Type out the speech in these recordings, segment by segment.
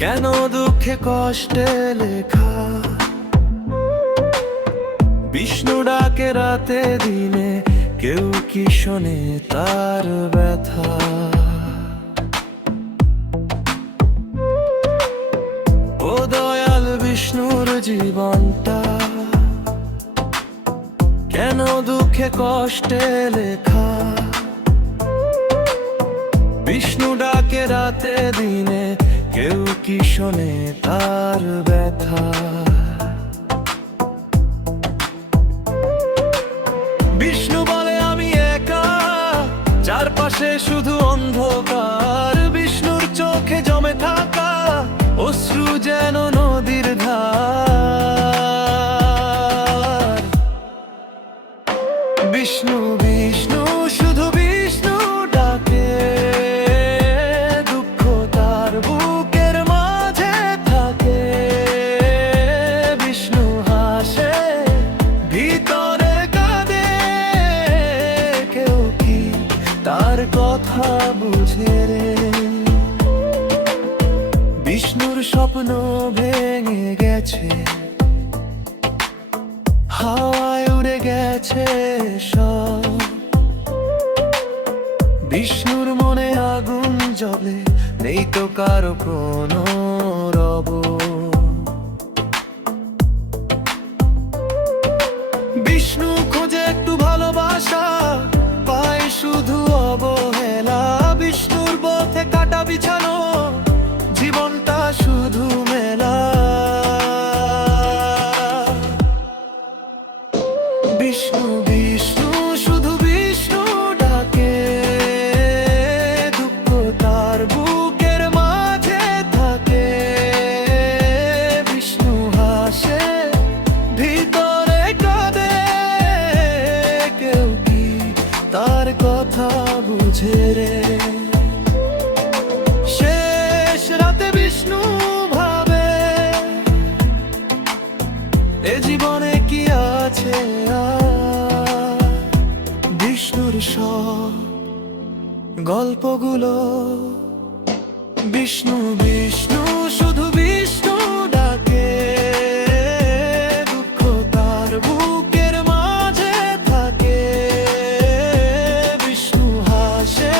কেন দুঃখে কষ্টে লেখা, বিষ্ণু ডাকে রাতে দিনে, কেউ কি শোনে তার ব্যথা। ও দয়াল বিষ্ণুর জীবনটা কেন দুঃখে কষ্টে লেখা, বিষ্ণু ডাকে রাতে দিনে, কেউ কি শোনে তার ব্যথা। বিষ্ণু বলে আমি একা, চারপাশে শুধু অন্ধকার, বিষ্ণুর চোখে জমে থাকা অশ্রু যেন নদীর ধার। বিষ্ণু বিষ্ণু শুধু বিষ্ণু ডাকে, দুঃখ তার বুকের মাঝে থাকে, বিষ্ণু হাসে ভিতরে কাঁদে, কেউ কি তার কথা বুঝে রে। বিষ্ণুর স্বপ্ন ভেঙে গেছে, হাওয়ায় উড়ে গেছে সব, বিষ্ণুর মনে আগুন জ্বলে, নেই তো কারো কোনো রব। বিষ্ণু খোঁজে একটু ভালোবাসা, পায় শুধু অবহেলা, বিষ্ণুর পথে কাটা বিছানো, জীবনটা শুধু মেলা। বিষ্ণু বিষ্ণু শুধু বিষ্ণু ডাকে, দুঃখ তার বুকের মাঝে থাকে, বিষ্ণু হাসে ভিতরে কাঁদে, কেউ কি তার কথা বুঝে রে। শেষ রাতে বিষ্ণু ভাবে, এ জীবনে কি আছে আর, বিষ্ণুর সব গল্পগুলো। বিষ্ণু বিষ্ণু শুধু বিষ্ণু ডাকে, দুঃখ তার বুকের মাঝে থাকে, বিষ্ণু হাসে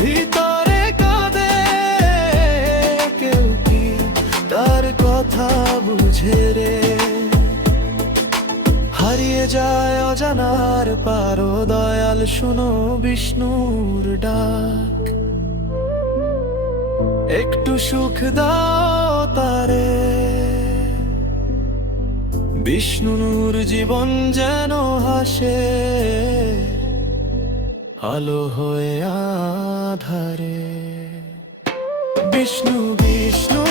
ভিতরে কাঁদে, কেউ কি তার কথা বুঝে রে। হারিয়ে যায় অজানার পারো, দয়াল শুনো বিষ্ণুর ডাক, একটু সুখ দাও তারে। বিষ্ণুর জীবন যেন হাসে আলো হয়ে আধারে। বিষ্ণু বিষ্ণু